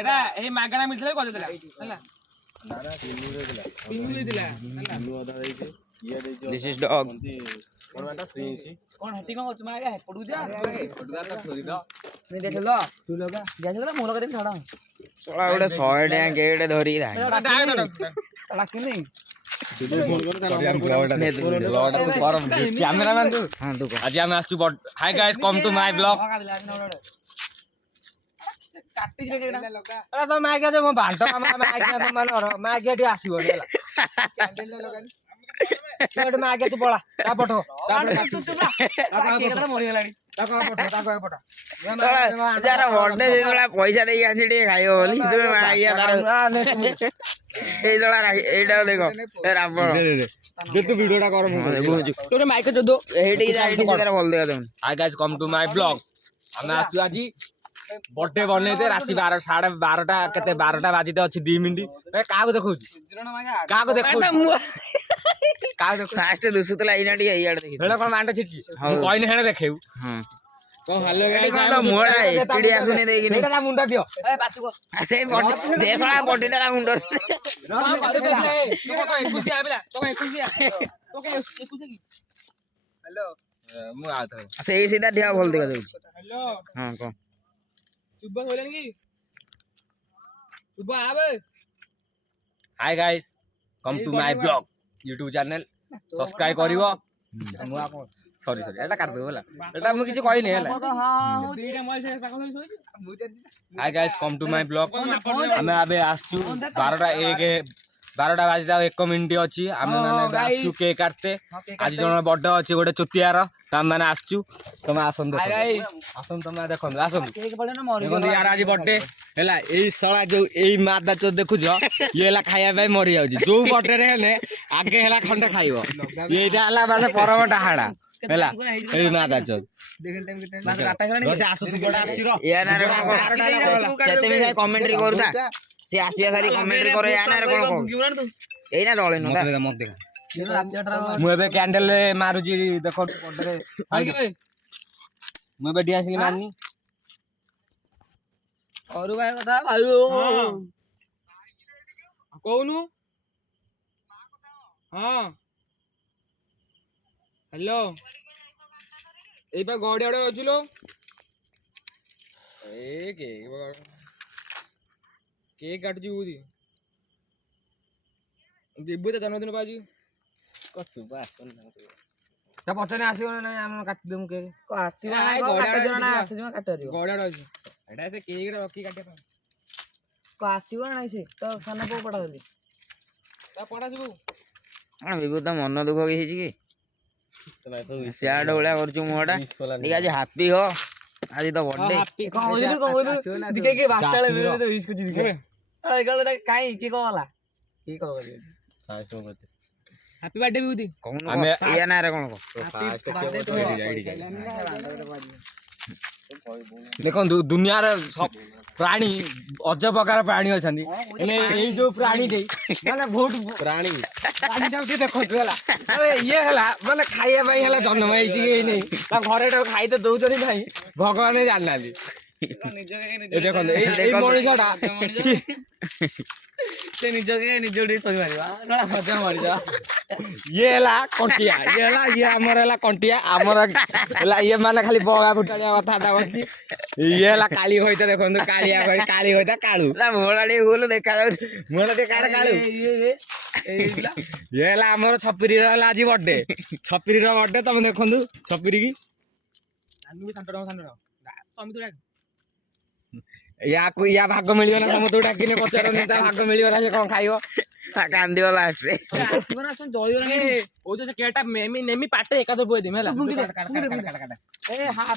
ଏଟା ଏଇ ମାଗଣା ମିଳିଥିଲା କହି ଦେଲା ହେଲା ନା ନା ତିନି ଦେଇଥିଲା ହେଲା ନୂଆ ଅଧା ଦେଇଛି ଇଏ ଦେଇଛି ଦିସ୍ ଇଜ ଡଗ କୋନ ବାଟା ପ୍ରିନ୍ସ कोन हटी कोन तुम आगे पडू जा पडू जा छोरी दो नहीं दे चलो तू लगा जा चलो मोर करे छाड़ा सोळा उडे 100 टका गेट धरी रा तड़ा कि नहीं तू फोन कर ताला ब्लॉग तू कर कैमरामैन तू हां तू आज हम आसु hi guys come to my blog काटी जे लगा अरे तो मैं क्या जो बांटो मैं क्या तो मैं क्या टी आसीबो होला कैंडल लगानी छोड़ में आगे तू पड़ा ता पठो तू चुप केकड़ा मरि गलानी ता पठो यार बर्थडे देला पैसा देई आंजी टे खाइयो बोली तुमे आइया तार ए जला एटा देखो ए रावण दे तू वीडियोटा कर मु बुझु तोरे माइक दो एठी जाइटी से तार बोल देगा तुम hi guys come to my blog हम आसु आजी बर्थडे बनैते राति 12 12:30 केते 12टा बाजिते अछि 2 मिनिट ए काको देखौ काको देखौ काको देखौ फास्ट दुसुतला इना टी इयाड देखि हेला कोन मांडा छिटकी मु कहिने हेने देखेउ हां को हालो एटी कोन तो मोडा एचडी आसुनी देगिनी एटा मुंडा दियो ए पाछु को से बॉडी देसला बॉडीटा मुंडो तो को एकुसिया आबला तो एकुसिया तो के एकुसिया की हेलो मु आत से सीधा ढिया बोल देगा हेलो हां को सुबह होलन की सुबह आबे hi guys come to my blog YouTube channel subscribe करिवो मु आ सॉरी एटा कर दो होला एटा मु किछ कहि नै होला हां दीटा मोबाइल से पाखल होई hi guys come to my blog हमें आबे आसचू 12टा बाजिता 1 मिनिट अछि हमें माने आसचू केक काटते आज जण बर्थडे अछि गोटे चुतियार हम माने आसचू तुम आसन देखो आसन तुम देखो आसन केक बडे ना मरि गयो यार आज बर्थडे हैला एई सळा जो एई मादा चो देखु जो ये ला खाया भाई मरि जाउची जो बर्थडे रे हेले आगे हैला खंडे खाइबो एटा हला माने परमटा हाडा हैला एई मादा चो देखन टाइम के टाइम मादा काटा करनी से आसु सुबडा आसची रो या ना सेते में कमेंट्री करूता से आसिया सारी कमेंट्री करे या ना कोन को एई ना दळे न मत देखा मु एबे कैंडल मारुजी देखो बर्थडे हाय मु एबे डियास की मारनी और भाई कथा भाइयो कोनु हां हेलो एई बा गडी आडे अजुलो ए केक काट जुदी देबु त जन्मदिन बाजी कसु बा आसन ता पछने आसीबो ना हम काट देमु केक को आसीबो ना काट जण ना आसीबो काट दियो गडा अछि एटा से केक रे रखी काटे को आसीबो ना से तो खाना को पडा दली ता पडा जबु आ बिबु त मन दुख के हिची की सैड होळा करचु मोडा ठीक आज हैप्पी हो आज तो बर्थडे हैप्पी को होइलु दिखे के बाटाले मेरे तो विश कुछ दिखे अरे गले काई की कहला की कह काय सो बते हैप्पी बर्थडे बिउदी कोन हमें या ना रे कोन को फास्ट देखो दुनिया रे सब प्राणी अजब प्रकार प्राणी अछंदी एने एई जो प्राणी दे माने बहुत प्राणी के देखो होला अरे ये हला माने खाइया भाई हला जन्म होई छी नै ता घरे तो खाइ तो दउ जनी भाई भगवान जाननाली देखो ए मनिषाटा से निजोडी सोई मारिबा नला मजा मरि जा ये हला कंटिया ये हमर हला कंटिया हमर हला ये माने खाली बगा फुटालिया कथा दा होची ये हला काली होइता देखो कालिया काली होइता काळू ना मोडाडी होल देखा जाउ मोडाडी काड काळू ये हला हमर छपरी हला आज बर्थडे छपरी रो बर्थडे तुम देखंदु छपरी की आनु संतरा तुम तो या भाग मिलियो ना सम तो डाकिने पचारो नेता भाग मिलियो ना से कोन खाइयो कांदियो लास्ट रे जीवन असन जळियो ना ओ जो से केटा मेमी नेमी पाटे एकादर बोय दिमेला ए हा